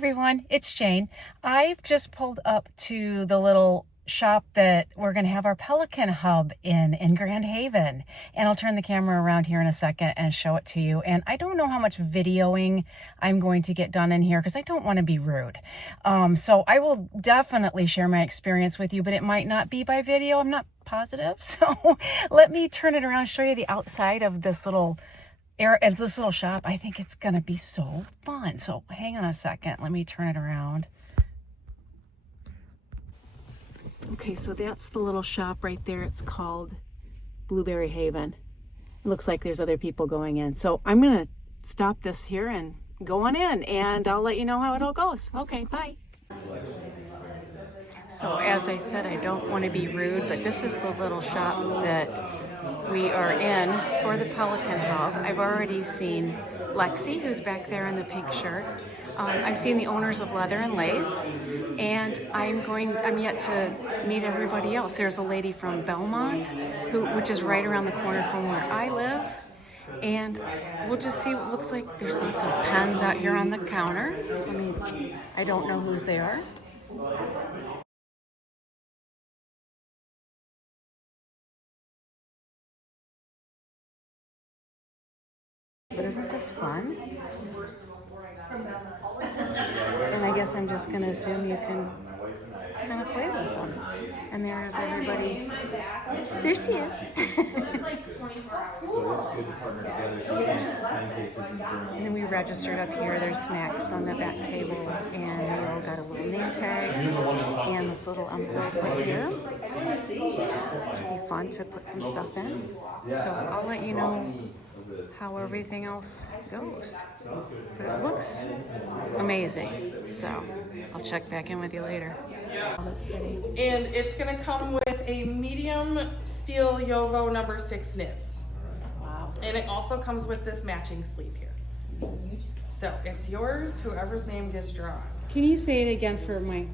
everyone, it's Jane. I've just pulled up to the little shop that we're going to have our Pelikan Hub in Grand Haven. And I'll turn the camera around here in a second and show it to you. And I don't know how much videoing I'm going to get done in here because I don't want to be rude. So I will definitely share my experience with you, but it might not be by video. I'm not positive. So let me turn it around and show you the outside of this little shop. I think it's gonna be so fun. So hang on a second, let me turn it around. Okay, so that's the little shop right there. It's called Blueberry Haven. It looks like there's other people going in. So I'm gonna stop this here and go on in, and I'll let you know how it all goes. Okay, bye. So as I said, I don't want to be rude, but this is the little shop that we are in for the Pelikan Hub. I've already seen Lexi, who's back there in the pink shirt. I've seen the owners of Leather and Lathe, and I'm yet to meet everybody else. There's a lady from Belmont, which is right around the corner from where I live, and we'll just see what it looks like. There's lots of pens out here on the counter. So, I don't know whose they are. But isn't this fun? And I guess I'm just going to assume you can kind of play with them. And there's everybody. There she is. And then we registered up here. There's snacks on the back table. And we all got a little name tag and this little envelope right here. It'll be fun to put some stuff in. So I'll let you know how everything else goes. But it looks amazing. So I'll check back in with you later. And it's gonna come with a medium steel Yovo number 6 nib. Wow. And it also comes with this matching sleeve here. So it's yours, whoever's name gets drawn. Can you say it again for my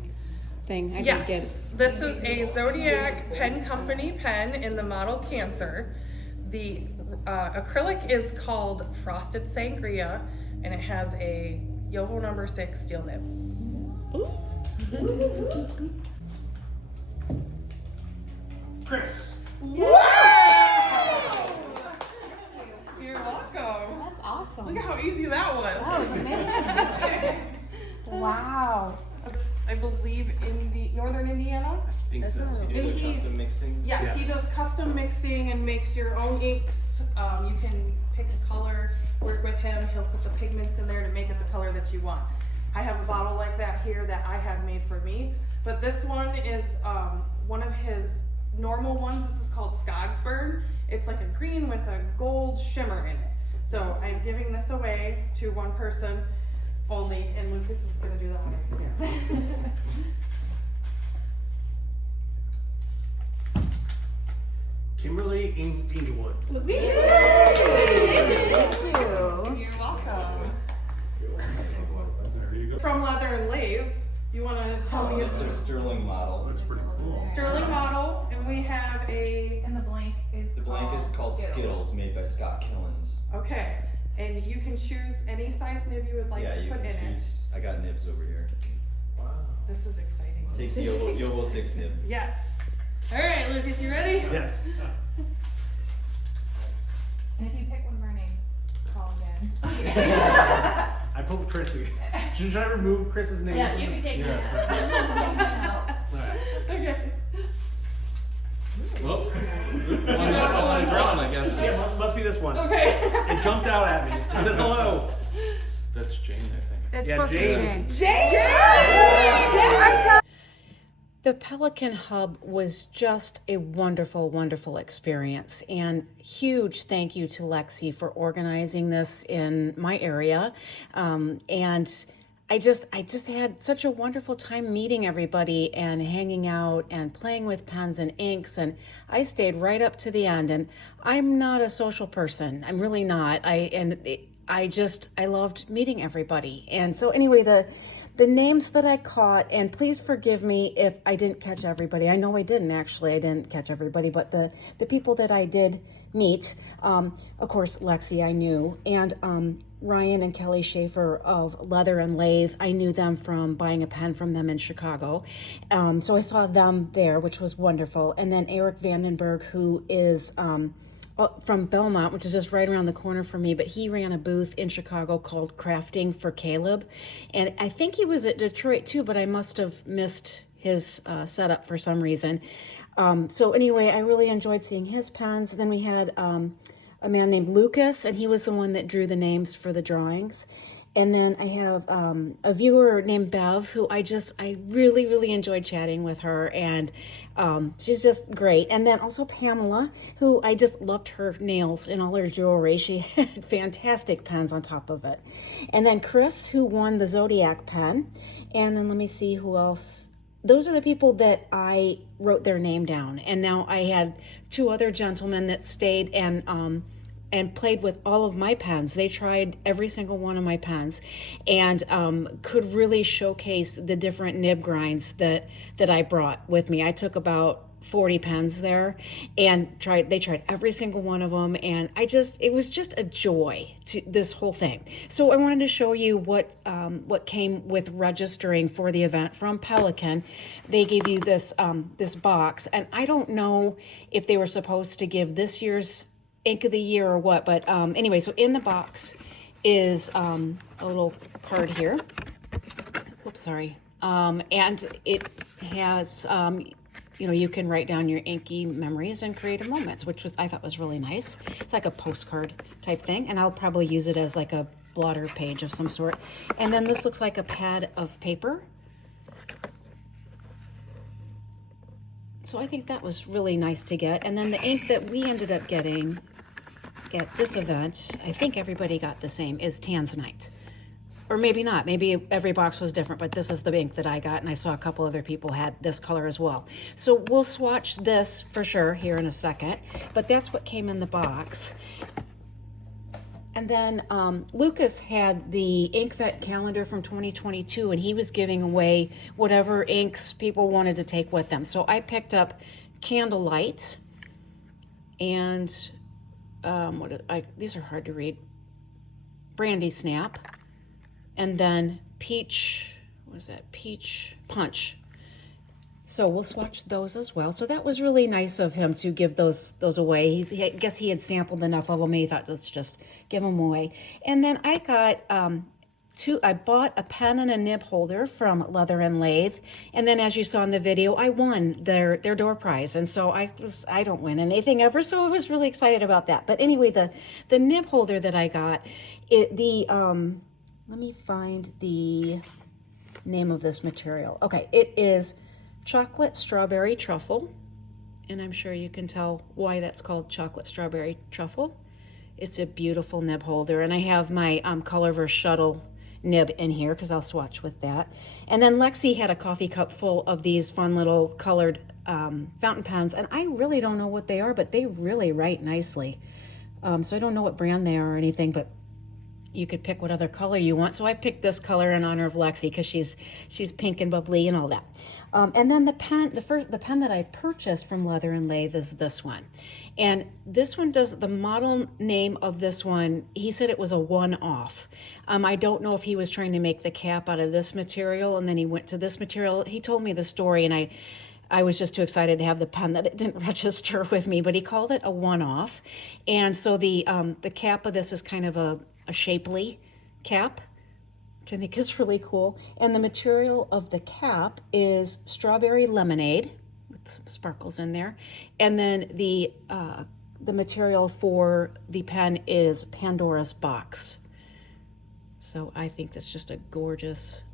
thing? I didn't get it. This is a Zodiac Pen Company pen in the model Cancer. The acrylic is called Frosted Sangria, and it has a Yovo number 6 steel nib. Chris. Wow! You're welcome. That's awesome. Look at how easy that was. That was amazing. Wow. I believe in Northern Indiana. I think so. He did He- custom mixing. Yes, Yeah. he does custom mixing and makes your own inks. You can pick a color, work with him. He'll put the pigments in there to make it the color that you want. I have a bottle like that here that I have made for me. But this one is one of his normal ones. This is called Skogsburn. It's like a green with a gold shimmer in it. So I'm giving this away to one person only, and Lucas is going to do the honors again. Kimberly Inglewood. Thank you. You're welcome. There you go. From Leather and Lathe, you want to tell me It's a Sterling model. That's pretty cool. Sterling model, and we have a, And the blank is The blank is called Skittles, made by Scott Killens. okay, and you can choose any size nib you would like Yeah, to you put can in choose. I got nibs over here. Wow. it. This is exciting. Takes the Yovo 6 nib. Yes. All right, Lucas, you ready? Yes. And if you pick one of our names, call again. I pulled Chrissy. Should I remove Chris's name? Yeah, you can take Yeah. it. Alright. Okay. Well, One drawn, I guess. yeah, must be this one. Okay. It jumped out at me. It said hello. That's Jane, I think. It's Yeah, supposed to be Jane. Jane. The Pelikan Hub was just a wonderful, wonderful experience, and huge thank you to Lexi for organizing this in my area. And I just had such a wonderful time meeting everybody and hanging out and playing with pens and inks, and I stayed right up to the end. And I'm not a social person. I'm really not. I loved meeting everybody. And so anyway, the names that I caught, and please forgive me if I didn't catch everybody. I know I didn't actually. I didn't catch everybody, but the people that I did meet, of course, Lexi I knew, and Ryan and Kelly Schaefer of Leather and Lathe. I knew them from buying a pen from them in Chicago. So I saw them there, which was wonderful. And then Eric Vandenberg, who is from Belmont, which is just right around the corner from me, but he ran a booth in Chicago called Crafting for Caleb. And I think he was at Detroit too, but I must have missed his setup for some reason. So anyway, I really enjoyed seeing his pens. Then we had a man named Lucas, and he was the one that drew the names for the drawings. And then I have a viewer named Bev, who I really, really enjoyed chatting with her, and she's just great. And then also Pamela, who I just loved her nails and all her jewelry. She had fantastic pens on top of it. And then Chris, who won the Zodiac pen. And then let me see who else. Those are the people that I wrote their name down. And now I had two other gentlemen that stayed and played with all of my pens. They tried every single one of my pens and could really showcase the different nib grinds that I brought with me. I took about 40 pens there and they tried every single one of them, and it was just a joy to this whole thing. So I wanted to show you what came with registering for the event from Pelikan. They gave you this this box, and I don't know if they were supposed to give this year's ink of the year or what, but anyway, so in the box is a little card here. Oops, sorry. And it has you can write down your inky memories and creative moments, which I thought was really nice. It's like a postcard type thing, and I'll probably use it as like a blotter page of some sort. And then this looks like a pad of paper. So I think that was really nice to get. And then the ink that we ended up getting at this event, I think everybody got the same, is Tanzanite. Or maybe not. Maybe every box was different, but this is the ink that I got, and I saw a couple other people had this color as well. So we'll swatch this for sure here in a second, but that's what came in the box. And then Lucas had the InkVet calendar from 2022, and he was giving away whatever inks people wanted to take with them. So I picked up Candlelight, and these are hard to read, Brandy Snap, and then Peach Punch. So we'll swatch those as well. So that was really nice of him to give those away. I guess he had sampled enough of them, and he thought, let's just give them away. And then I got I bought a pen and a nib holder from Leather and Lathe, and then as you saw in the video, I won their door prize. And so I don't win anything ever, so I was really excited about that. But anyway, the nib holder that I got, let me find the name of this material. Okay, it is Chocolate Strawberry Truffle, and I'm sure you can tell why that's called Chocolate Strawberry Truffle. It's a beautiful nib holder, and I have my Colorverse Shuttle nib in here because I'll swatch with that. And then Lexi had a coffee cup full of these fun little colored fountain pens, and I really don't know what they are, but they really write nicely. So I don't know what brand they are or anything, but you could pick what other color you want. So I picked this color in honor of Lexi because she's pink and bubbly and all that. And then the pen that I purchased from Leather and Lathe is this one. And this one does, the model name of this one, he said it was a one-off. I don't know if he was trying to make the cap out of this material and then he went to this material. He told me the story, and I was just too excited to have the pen that it didn't register with me, but he called it a one-off. And so the cap of this is kind of a shapely cap, which I think is really cool. And the material of the cap is strawberry lemonade with some sparkles in there. And then the material for the pen is Pandora's Box. So I think that's just a gorgeous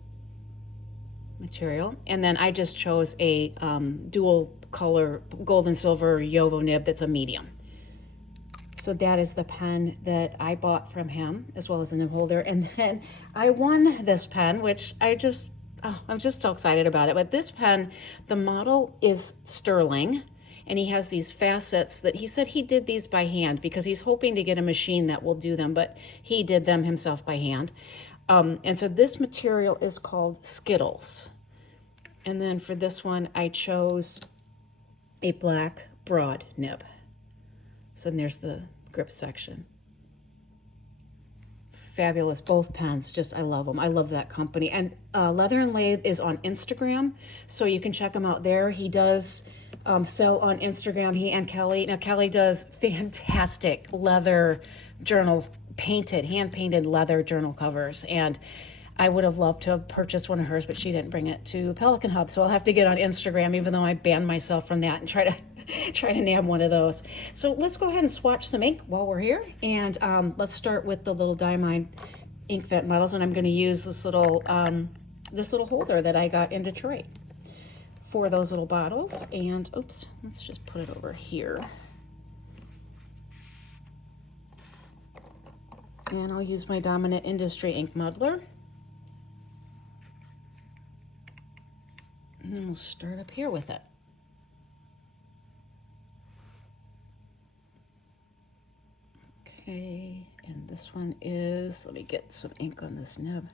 material. And then I just chose a dual color gold and silver Yovo nib that's a medium. So that is the pen that I bought from him, as well as a nib holder. And then I won this pen, which I'm just so excited about it. But this pen, the model is sterling, and he has these facets that he said he did these by hand because he's hoping to get a machine that will do them, but he did them himself by hand. And so this material is called Skittles. And then for this one, I chose a black broad nib. So there's the grip section. fabulous. Both pens, just I love them. I love that company. And Leather and Lathe is on Instagram, so you can check him out there. He does sell on Instagram, he and Kelly. Now, Kelly does fantastic leather journal, hand-painted leather journal covers. And I would have loved to have purchased one of hers, but she didn't bring it to Pelikan Hub. So I'll have to get on Instagram, even though I banned myself from that, and try to nab one of those. So let's go ahead and swatch some ink while we're here. And let's start with the little diamond ink vet models. And I'm going to use this little holder that I got in Detroit for those little bottles. And oops, let's just put it over here. And I'll use my Dominant Industry ink muddler. And then we'll start up here with it. Okay, and this one is, let me get some ink on this nib.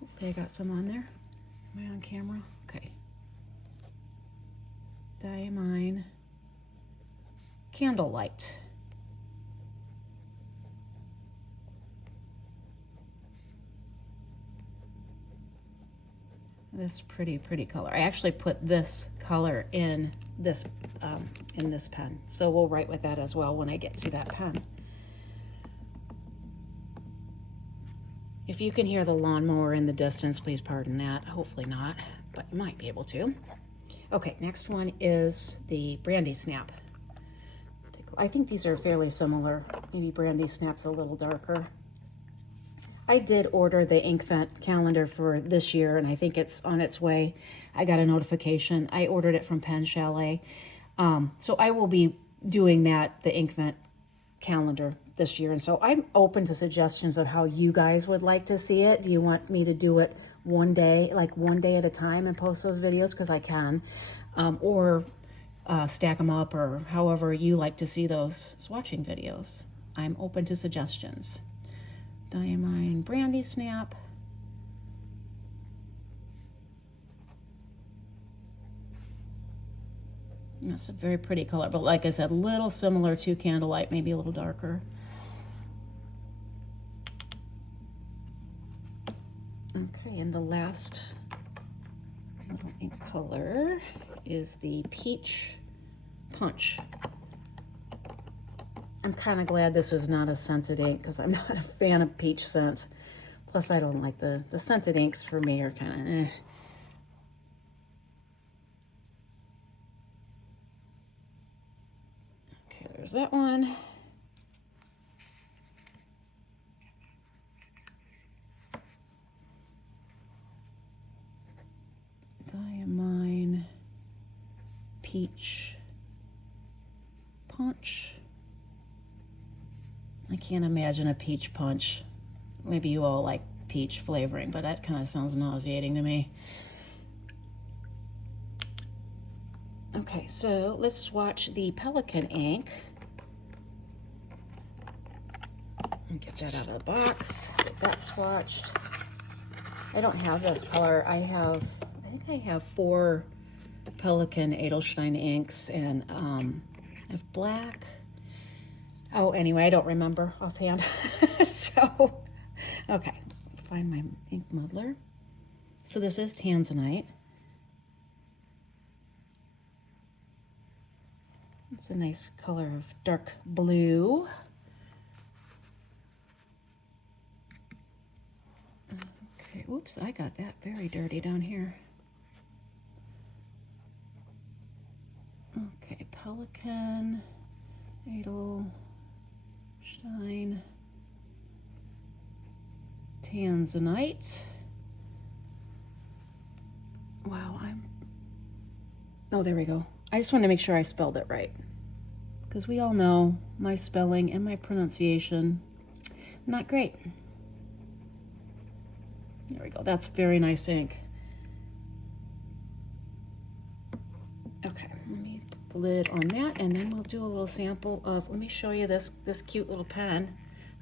Hopefully I got some on there. Am I on camera? Okay. Diamine Candlelight. That's pretty color. I actually put this color in this pen, so we'll write with that as well when I get to that pen. If you can hear the lawnmower in the distance, please pardon that. Hopefully not, but you might be able to. Okay, next one is the Brandy Snap. I think these are fairly similar. Maybe Brandy Snap's a little darker. I did order the ink vent calendar for this year, and I think it's on its way. I got a notification. I ordered it from Pen Chalet. So I will be doing that, the ink vent calendar this year. And so I'm open to suggestions of how you guys would like to see it. Do you want me to do it one day, like one day at a time, and post those videos? Because I can. Or stack them up, or however you like to see those swatching videos. I'm open to suggestions. Diamine Brandy Snap. That's a very pretty color, but like I said, a little similar to Candlelight, maybe a little darker. Okay, and the last little ink color is the Peach Punch. I'm kind of glad this is not a scented ink, because I'm not a fan of peach scent. Plus, I don't like the scented inks for me are kind of eh. Okay, there's that one. Diamine Peach Punch. I can't imagine a peach punch. Maybe you all like peach flavoring, but that kind of sounds nauseating to me. Okay, so let's swatch the Pelikan ink. Get that out of the box. Get that swatched. I don't have this color. I think I have 4 Pelikan Edelstein inks, and I have black. Oh, anyway, I don't remember offhand. So, okay, find my ink muddler. So this is Tanzanite. It's a nice color of dark blue. Okay, oops, I got that very dirty down here. Okay, Pelikan, Edelstein, Tanzanite. Wow, oh, there we go. I just want to make sure I spelled it right, because we all know my spelling and my pronunciation, not great. There we go. That's very nice ink. Okay, let me put the lid on that, and then we'll do a little sample of, let me show you this cute little pen.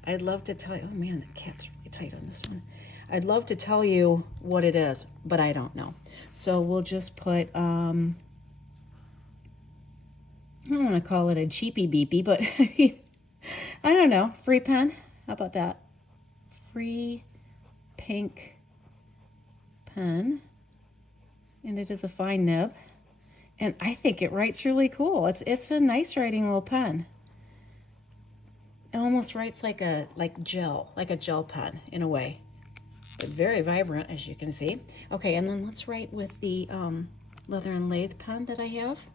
I'd love to tell you, oh man, the cap's really tight on this one. I'd love to tell you what it is, but I don't know. So we'll just put, I don't want to call it a cheapy beepy, but I don't know. Free pen? How about that? Free pink pen. And it is a fine nib. And I think it writes really cool. It's a nice writing little pen. It almost writes like a gel pen in a way. But very vibrant, as you can see. Okay, and then let's write with the leather and lathe pen that I have.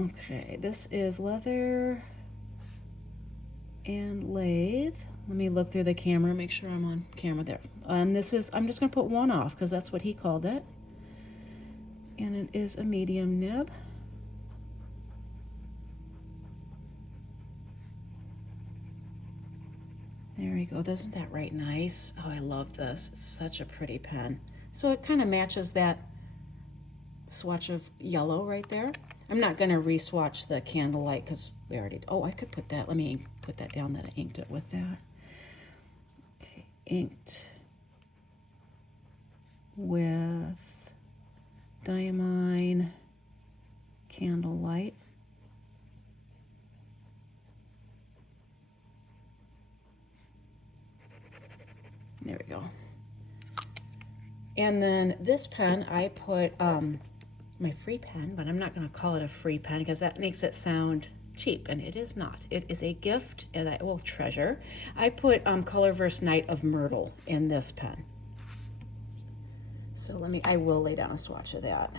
Okay, this is leather and lathe. Let me look through the camera, make sure I'm on camera there. And this is, I'm just gonna put one off because that's what he called it. And it is a medium nib. There we go. Doesn't that write nice? Oh, I love this. It's such a pretty pen. So it kind of matches that swatch of yellow right there. I'm not going to re-swatch the candlelight because we already... Oh, I could put that. Let me put that down that I inked it with that. Okay, inked with Diamine Candlelight. There we go. And then this pen, I put my free pen, but I'm not going to call it a free pen because that makes it sound cheap, and it is not. It is a gift that I will treasure. I put Colorverse Night of Myrtle in this pen. So I will lay down a swatch of that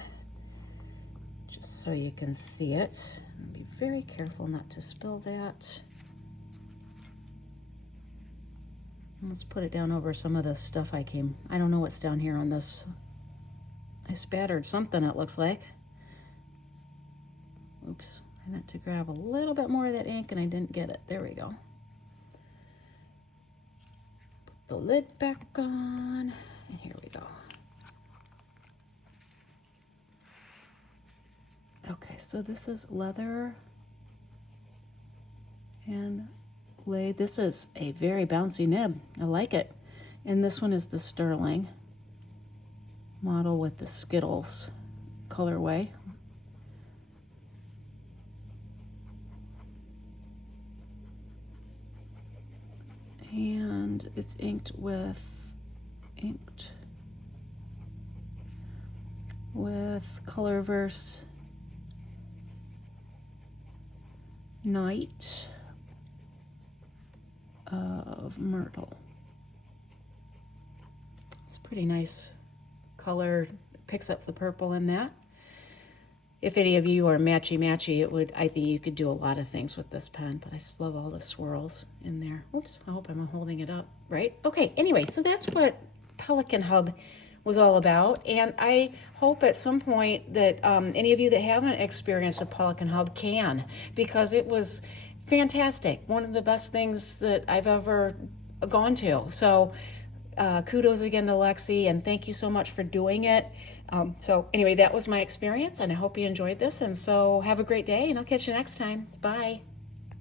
just so you can see it. Be very careful not to spill that. Let's put it down over some of the stuff I don't know what's down here on this. I spattered something, it looks like. Oops, I meant to grab a little bit more of that ink and I didn't get it. There we go. Put the lid back on, and here we go. Okay, so this is leather and lathe. This is a very bouncy nib. I like it. And this one is the Sterling model with the Skittles colorway. And it's inked with Colorverse Night of Myrtle. It's a pretty nice color. It picks up the purple in that. If any of you are matchy, I think you could do a lot of things with this pen, but I just love all the swirls in there. Oops, I hope I'm holding it up right. Okay, anyway, so that's what Pelikan Hub was all about, and I hope at some point that any of you that haven't experienced a Pelikan Hub can, because it was fantastic. One of the best things that I've ever gone to. So kudos again to Lexi, and thank you so much for doing it. So anyway, that was my experience, and I hope you enjoyed this. And so have a great day, and I'll catch you next time. Bye.